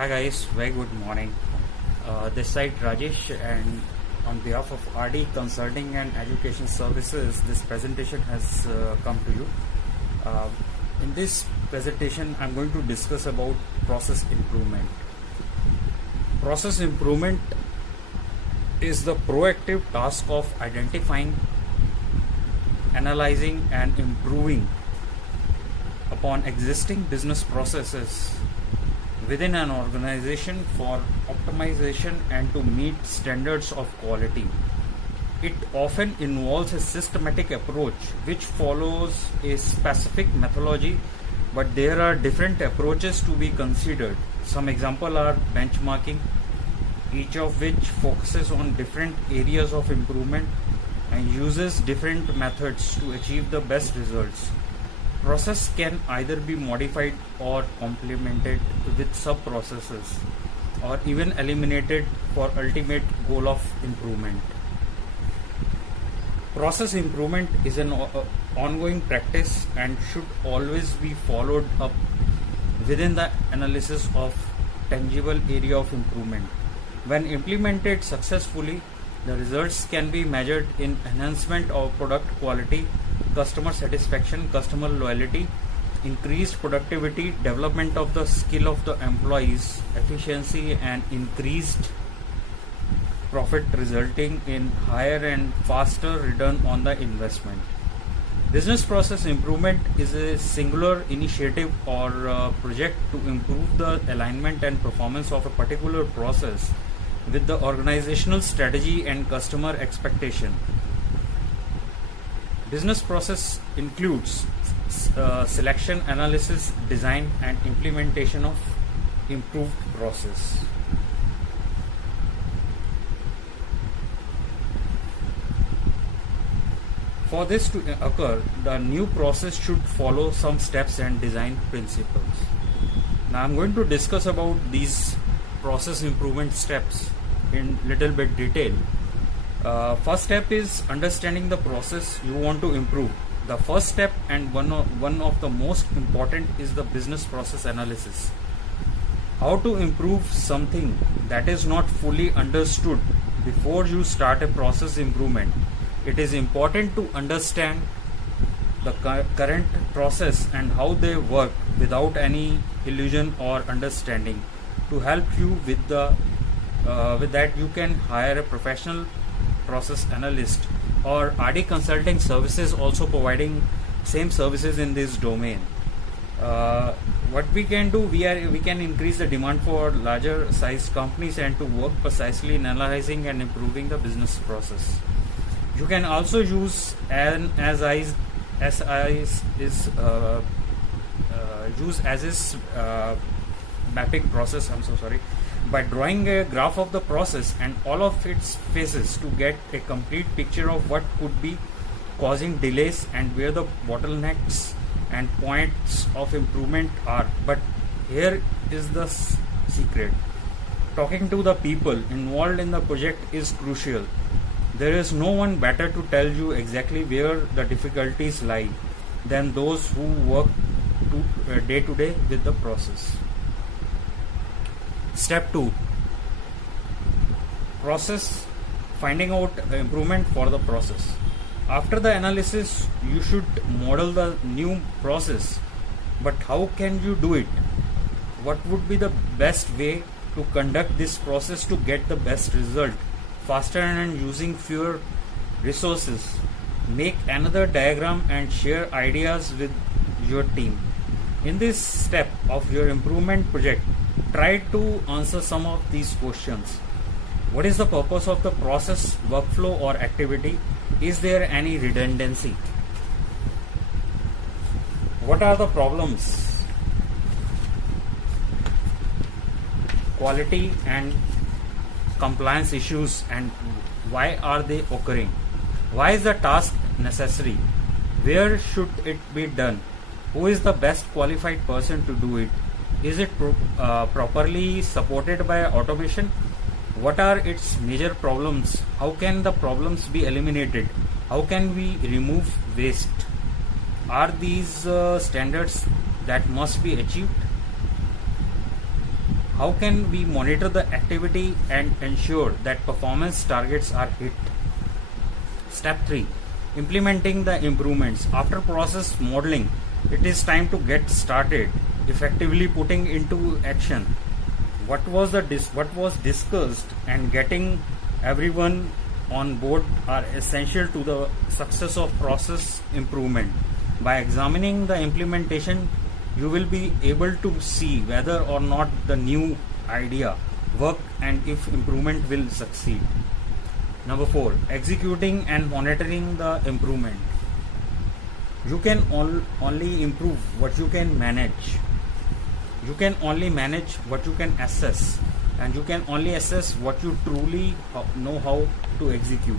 Hi guys, very good morning. This side Rajesh, and on behalf of RD Consulting and Education Services, this presentation has come to you. In this presentation, I'm going to discuss about process improvement. Process improvement is the proactive task of identifying, analyzing, and improving upon existing business processes within an organization for optimization and to meet standards of quality. It often involves a systematic approach which follows a specific methodology, but there are different approaches to be considered. Some examples are benchmarking, each of which focuses on different areas of improvement and uses different methods to achieve the best results. Process can either be modified or complemented with sub-processes or even eliminated for ultimate goal of improvement. Process improvement is an ongoing practice and should always be followed up within the analysis of tangible area of improvement. When implemented successfully, the results can be measured in enhancement of product quality, customer satisfaction, customer loyalty, increased productivity, development of the skill of the employees, efficiency, and increased profit, resulting in higher and faster return on the investment. Business process improvement is a singular initiative or project to improve the alignment and performance of a particular process with the organizational strategy and customer expectation. Business process includes selection, analysis, design, and implementation of improved process. For this to occur, the new process should follow some steps and design principles. Now I'm going to discuss about these process improvement steps in little bit detail. First step is understanding the process you want to improve. The first step and one of the most important is the business process analysis. How to improve something that is not fully understood before you start a process improvement. It is important to understand the current process and how they work without any illusion or understanding. To help you with that, you can hire a professional process analyst, or RD Consulting Services also providing same services in this domain. What we can do, we can increase the demand for larger size companies and to work precisely in analyzing and improving the business process. You can also use use as is mapping process. I'm so sorry. By drawing a graph of the process and all of its phases to get a complete picture of what could be causing delays and where the bottlenecks and points of improvement are. But here is the secret. Talking to the people involved in the project is crucial. There is no one better to tell you exactly where the difficulties lie than those who work day to day with the process. Step 2. Process, finding out improvement for the process. After the analysis, you should model the new process. But how can you do it? What would be the best way to conduct this process to get the best result faster and using fewer resources? Make another diagram and share ideas with your team. In this step of your improvement project, try to answer some of these questions. What is the purpose of the process, workflow, or activity? Is there any redundancy? What are the problems? Quality and compliance issues, and why are they occurring? Why is the task necessary? Where should it be done? Who is the best qualified person to do it? Is it properly supported by automation? What are its major problems? How can the problems be eliminated? How can we remove waste? Are these standards that must be achieved? How can we monitor the activity and ensure that performance targets are hit? Step 3. Implementing the improvements. After process modeling, it is time to get started effectively putting into action what was discussed, and getting everyone on board are essential to the success of process improvement. By examining the implementation, you will be able to see whether or not the new idea work and if improvement will succeed. Number 4. Executing and monitoring the improvement. You can only improve what you can manage. You can only manage what you can assess, and you can only assess what you truly know how to execute.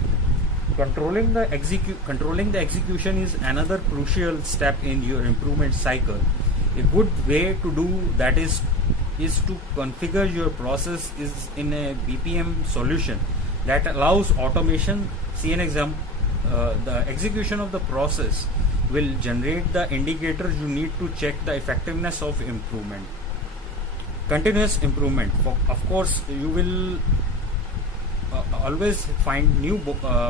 Controlling the execution is another crucial step in your improvement cycle. A good way to do that is to configure your process is in a BPM solution that allows automation. See an example. The execution of the process will generate the indicators you need to check the effectiveness of improvement. Continuous improvement. Of course, you will always find new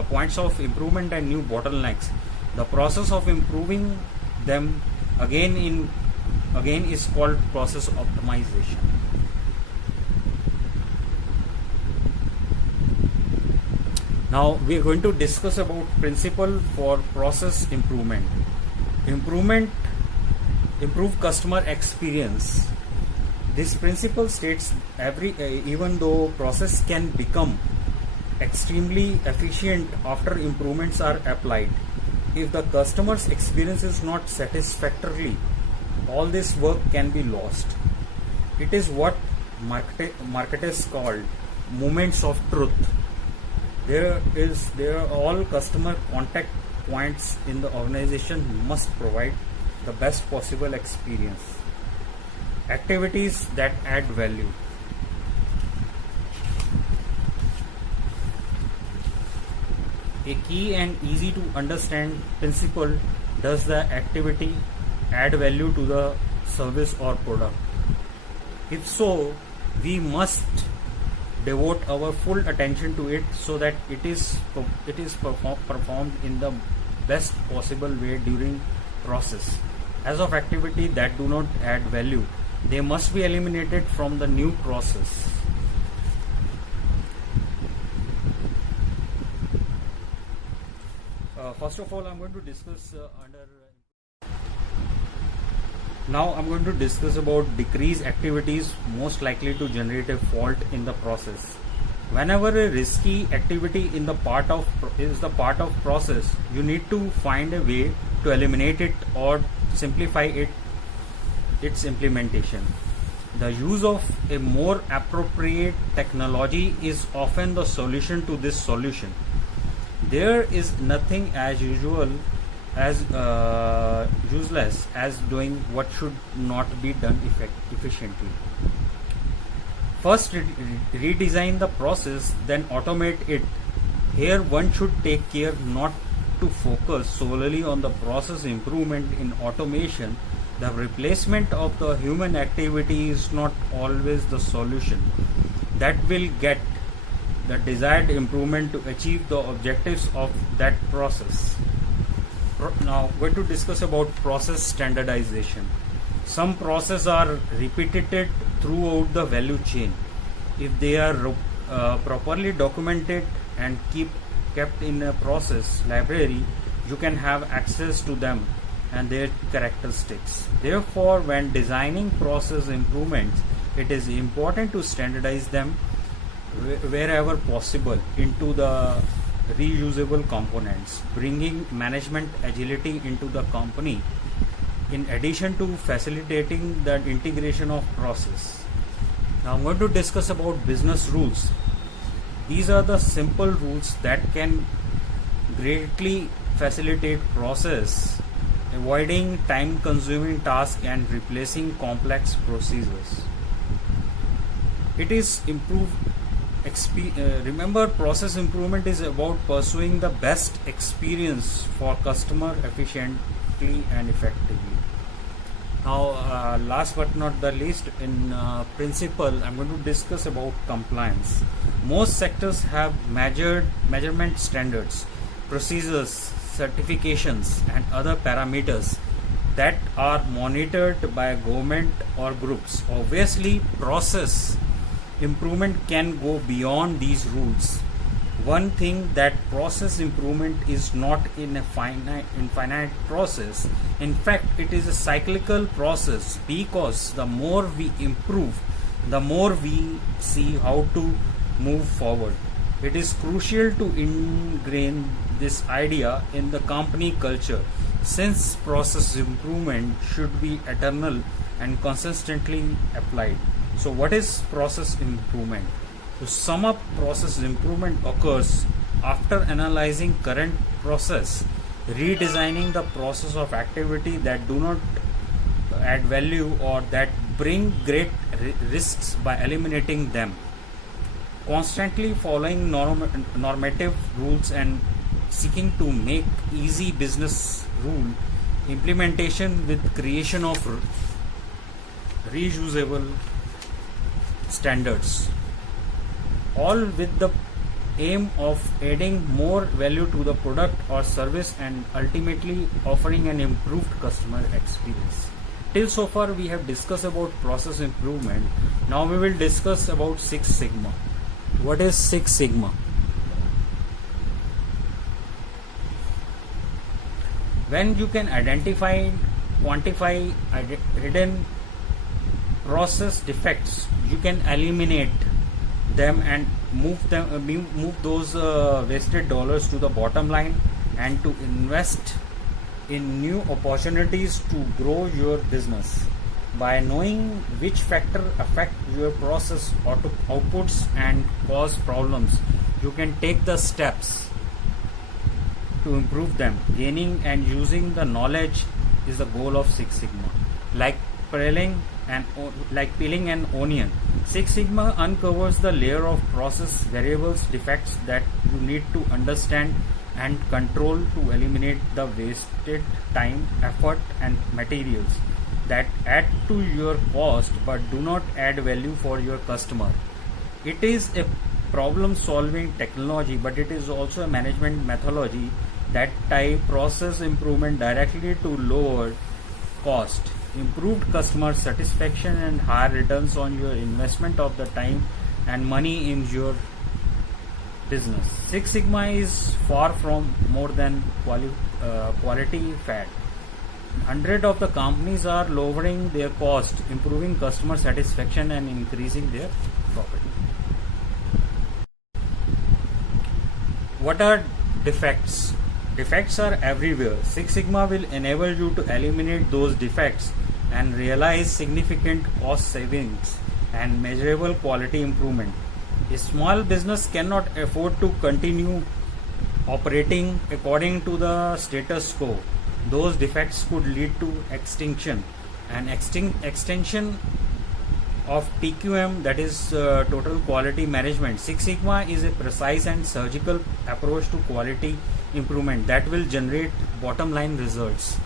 points of improvement and new bottlenecks. The process of improving them again is called process optimization. Now we are going to discuss about principle for process improvement. Improve customer experience. This principle states even though process can become extremely efficient after improvements are applied, if the customer's experience is not satisfactory, all this work can be lost. It is what marketers called moments of truth. There are all customer contact points in the organization must provide the best possible experience. Activities that add value. A key and easy to understand principle: does the activity add value to the service or product? If so, we must devote our full attention to it so that it is performed in the best possible way during process. As of activity that do not add value, they must be eliminated from the new process. First of all, I'm going to discuss Now I'm going to discuss about decrease activities most likely to generate a fault in the process. Whenever a risky activity is the part of process, you need to find a way to eliminate it or simplify its implementation. The use of a more appropriate technology is often the solution to this solution. There is nothing as useless as doing what should not be done efficiently. First, redesign the process, then automate it. Here, one should take care not to focus solely on the process improvement. In automation, the replacement of the human activity is not always the solution that will get the desired improvement to achieve the objectives of that process. Now, we're going to discuss about process standardization. Some processes are repeated throughout the value chain. If they are properly documented and kept in a process library, you can have access to them and their characteristics. Therefore, when designing process improvements, it is important to standardize them wherever possible into the reusable components, bringing management agility into the company in addition to facilitating the integration of process. Now I'm going to discuss about business rules. These are the simple rules that can greatly facilitate process, avoiding time-consuming tasks and replacing complex procedures. It is improved. Remember, process improvement is about pursuing the best experience for customer efficiently and effectively. Now, last but not the least, in principle, I'm going to discuss about compliance. Most sectors have measurement standards, procedures, certifications, and other parameters that are monitored by government or groups. Obviously, process improvement can go beyond these rules. One thing that process improvement is not in a infinite process. In fact, it is a cyclical process, because the more we improve, the more we see how to move forward. It is crucial to ingrain this idea in the company culture, since process improvement should be eternal and consistently applied. So, what is process improvement? To sum up, process improvement occurs after analyzing current process, redesigning the process of activity that do not add value or that bring great risks by eliminating them, constantly following normative rules and seeking to make easy business rule implementation with creation of reusable standards, all with the aim of adding more value to the product or service and ultimately offering an improved customer experience. Till so far we have discussed about process improvement. Now we will discuss about Six Sigma. What is Six Sigma? When you can identify, quantify hidden process defects, you can eliminate them and move those wasted dollars to the bottom line, and to invest in new opportunities to grow your business. By knowing which factor affect your process outputs and cause problems, you can take the steps to improve them. Gaining and using the knowledge is the goal of Six Sigma. Like peeling an onion, Six Sigma uncovers the layer of process variables defects that you need to understand and control to eliminate the wasted time, effort, and materials that add to your cost but do not add value for your customer. It is a problem solving technology, but it is also a management methodology that tie process improvement directly to lower cost, improved customer satisfaction, and higher returns on your investment of the time and money in your business. Six Sigma is far from more than quality fad. Hundreds of the companies are lowering their cost, improving customer satisfaction, and increasing their profit. What are defects? Defects are everywhere. Six Sigma will enable you to eliminate those defects and realize significant cost savings and measurable quality improvement. A small business cannot afford to continue operating according to the status quo. Those defects could lead to extinction. And extension of TQM, that is total quality management. Six Sigma is a precise and surgical approach to quality improvement that will generate bottom line results.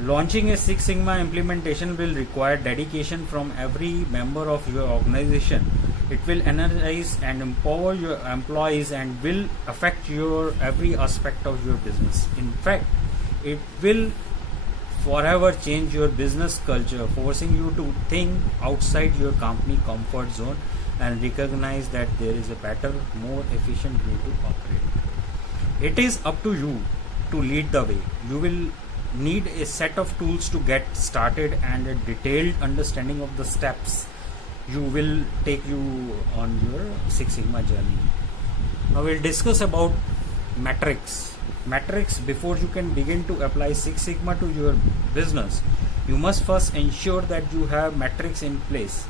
Launching a Six Sigma implementation will require dedication from every member of your organization. It will energize and empower your employees and will affect your every aspect of your business. In fact, it will forever change your business culture, forcing you to think outside your company comfort zone and recognize that there is a better, more efficient way to operate. It is up to you to lead the way. You will need a set of tools to get started and a detailed understanding of the steps you will take you on your Six Sigma journey. Now we'll discuss about metrics. Before you can begin to apply Six Sigma to your business, you must first ensure that you have metrics in place.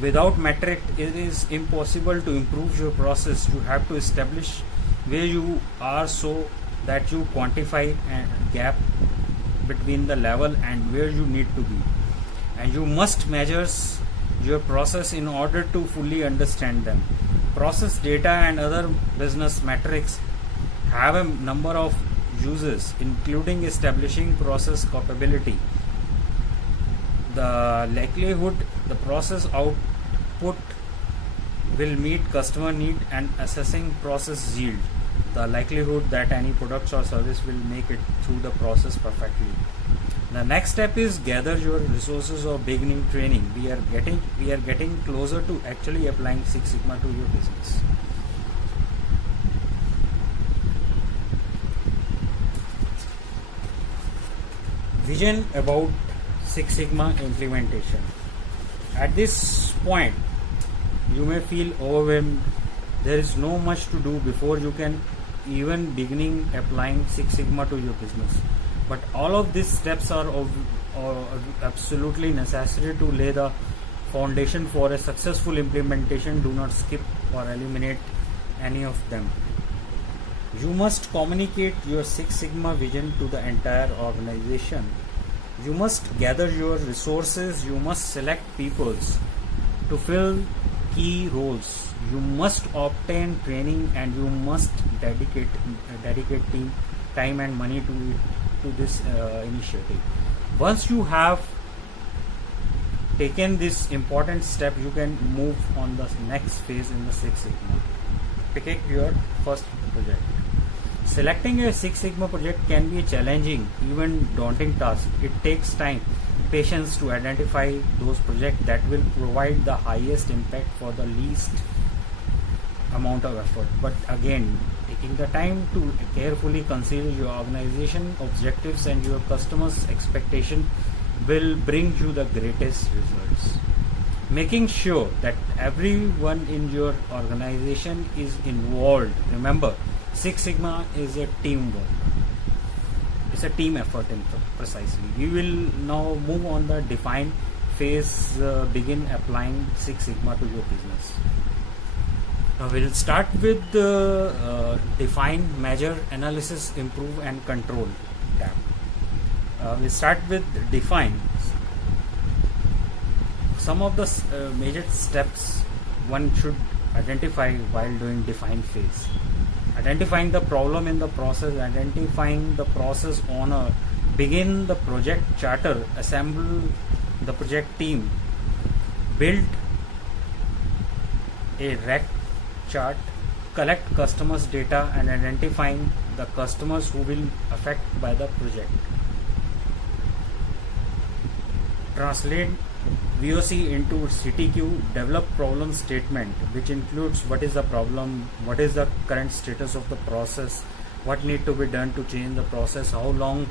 Without metric, it is impossible to improve your process. You have to establish where you are so that you quantify a gap between the level and where you need to be. And you must measure your process in order to fully understand them. Process data and other business metrics have a number of uses, including establishing process capability, The likelihood the process output will meet customer need and assessing process yield. The likelihood that any product or service will make it through the process perfectly. The next step is gather your resources or beginning training. We are getting closer to actually applying Six Sigma to your business. Vision about Six Sigma implementation. At this point, you may feel overwhelmed. There is no much to do before you can even beginning applying Six Sigma to your business. But all of these steps are absolutely necessary to lay the foundation for a successful implementation. Do not skip or eliminate any of them. You must communicate your Six Sigma vision to the entire organization. You must gather your resources. You must select peoples to fill key roles. You must obtain training, and you must dedicate team time and money to this initiative. Once you have taken this important step, you can move on the next phase in the Six Sigma. Pick your first project. Selecting a Six Sigma project can be a challenging, even daunting task. It takes time, patience to identify those projects that will provide the highest impact for the least amount of effort. But again, taking the time to carefully consider your organization objectives and your customers' expectation will bring you the greatest results. Making sure that everyone in your organization is involved. Remember, Six Sigma is a teamwork. It's a team effort precisely. We will now move on the define phase, begin applying Six Sigma to your business. Now we'll start with define, measure, analysis, improve and control tab. We'll start with define. Some of the major steps one should identify while doing define phase. Identifying the problem in the process, identifying the process owner, begin the project charter, assemble the project team, build a rec chart, collect customers data and identifying the customers who will affect by the project. Translate VOC into CTQ, develop problem statement which includes what is the problem, what is the current status of the process, what need to be done to change the process, how long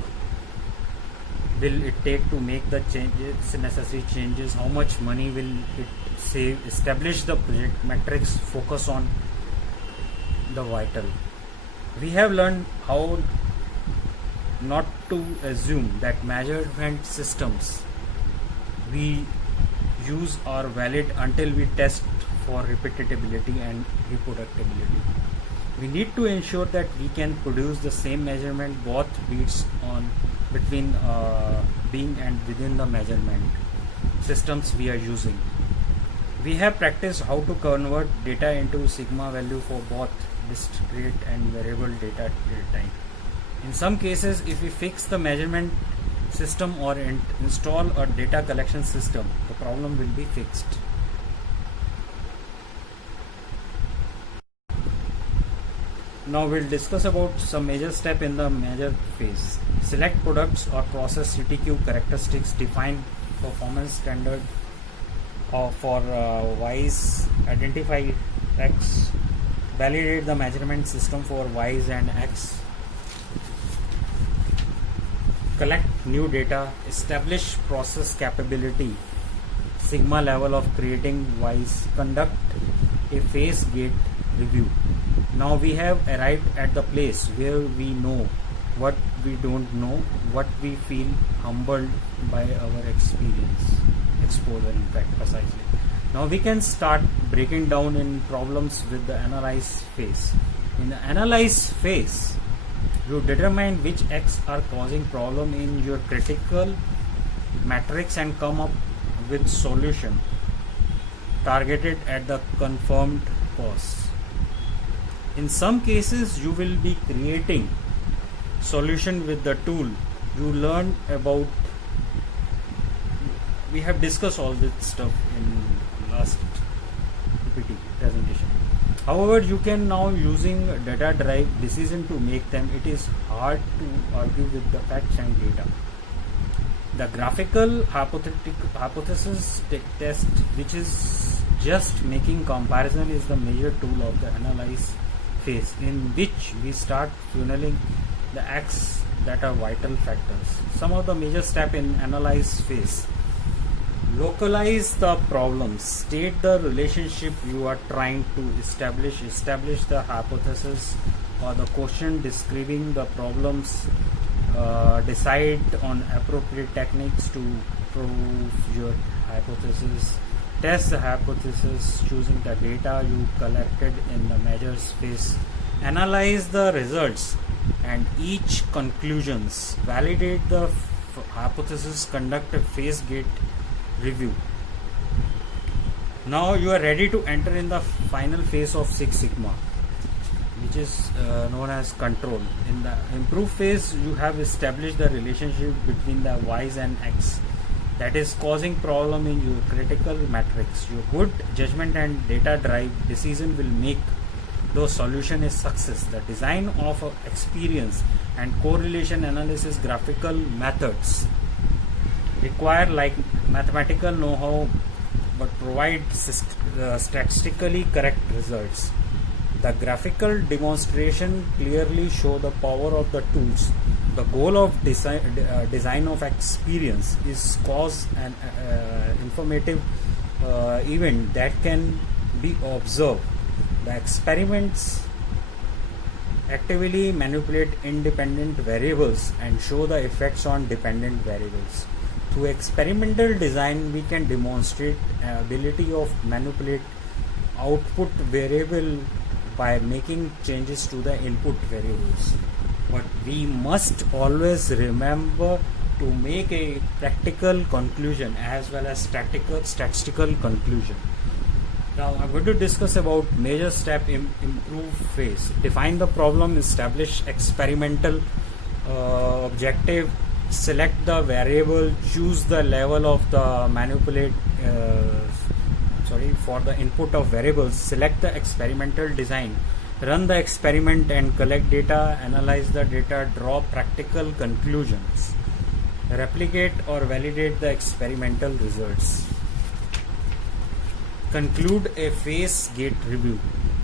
will it take to make the changes, necessary changes, how much money will it save, establish the project metrics, focus on the vital. We have learned how not to assume that measurement systems we use are valid until we test for repeatability and reproducibility. We need to ensure that we can produce the same measurement both beats on between being and within the measurement systems we are using. We have practiced how to convert data into sigma value for both discrete and variable data at a time. In some cases, if we fix the measurement system or install a data collection system, the problem will be fixed. Now we'll discuss about some major step in the measure phase. Select products or process CTQ characteristics, define performance standard for Y's, identify X, validate the measurement system for Y's and X, collect new data, establish process capability, sigma level of creating Y's, conduct a phase gate review. Now we have arrived at the place where we know what we don't know, what we feel humbled by our exposure in fact precisely. Now we can start breaking down in problems with the analyze phase. In the analyze phase, you determine which X are causing problem in your critical matrix and come up with solution targeted at the confirmed cause. In some cases, you will be creating solution with the tool you learned about we have discussed all this stuff in last PPT presentation. However, you can now using data drive decision to make them. It is hard to argue with the facts and data. The graphical hypothesis test, which is just making comparison, is the major tool of the analyze phase, in which we start funneling the acts that are vital factors. Some of the major steps in analyze phase: localize the problems, state the relationship you are trying to establish the hypothesis or the question describing the problems, decide on appropriate techniques to prove your hypothesis, test the hypothesis choosing the data you collected in the measures phase, analyze the results and each conclusions, validate the hypothesis, conduct a phase gate review. Now you are ready to enter in the final phase of Six Sigma, which is known as control. In the improve phase, you have established the relationship between the Y's and X that is causing problem in your critical matrix. Your good judgment and data drive decision will make those solution a success. The design of experience and correlation analysis graphical methods require like mathematical know-how but provide statistically correct results. The graphical demonstration clearly show the power of the tools. The goal of design of experience is cause an informative event that can be observed. The experiments actively manipulate independent variables and show the effects on dependent variables. Through experimental design, we can demonstrate ability of manipulate output variable by making changes to the input variables. But we must always remember to make a practical conclusion as well as statistical conclusion. Now I'm going to discuss about major step in improve phase. Define the problem, establish experimental objective, select the variable, choose the level of the manipulate for the input of variables, select the experimental design, run the experiment and collect data, analyze the data, draw practical conclusions, replicate or validate the experimental results. Conclude a phase gate review.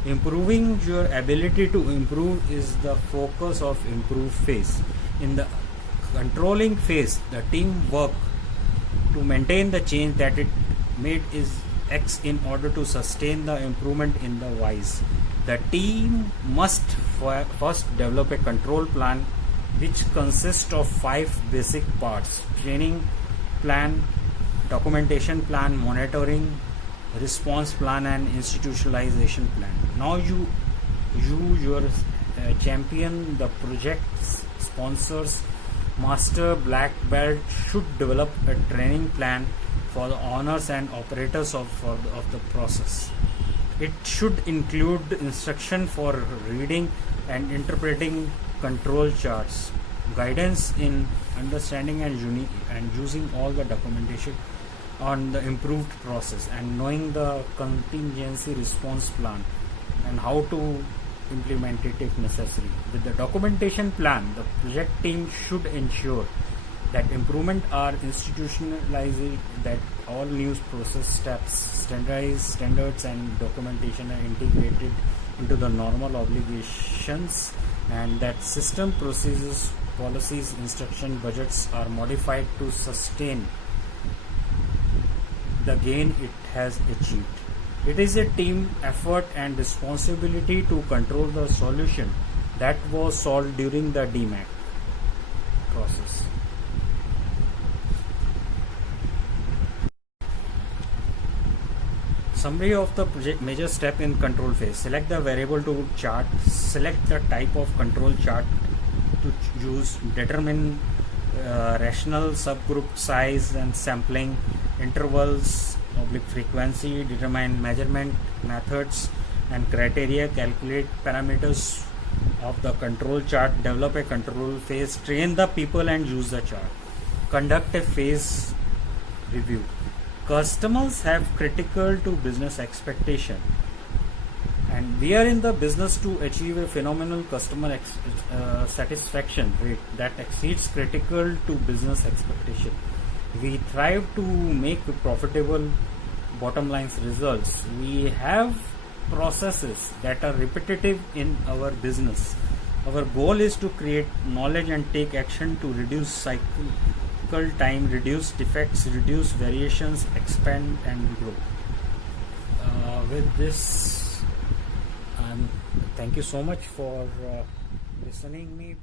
Improving your ability to improve is the focus of improve phase. In the controlling phase, the team work to maintain the change that it made is X in order to sustain the improvement in the Y's. The team must first develop a control plan which consists of 5 basic parts: training plan, documentation plan, monitoring, response plan and institutionalization plan. Now you your champion, the project sponsors, master, black belt should develop a training plan for the owners and operators of the process. It should include instruction for reading and interpreting control charts, guidance in understanding and using all the documentation on the improved process, and knowing the contingency response plan and how to implement it if necessary. With the documentation plan, the project team should ensure that improvement are institutionalized, that all new process steps, standards and documentation are integrated into the normal obligations, and that system procedures, policies, instruction, budgets are modified to sustain the gain it has achieved. It is a team effort and responsibility to control the solution that was solved during the DMAC process. Summary of the project major step in control phase: select the variable to chart, select the type of control chart to use, determine rational subgroup size and sampling intervals, frequency, determine measurement methods and criteria, calculate parameters of the control chart, develop a control phase, train the people and use the chart, conduct a phase review. customers have critical to business expectation, and we are in the business to achieve a phenomenal customer satisfaction rate that exceeds critical to business expectation. We thrive to make profitable bottom lines results. We have processes that are repetitive in our business. Our goal is to create knowledge and take action to reduce cycle time, reduce defects, reduce variations, expand and grow. With this, thank you so much for listening me.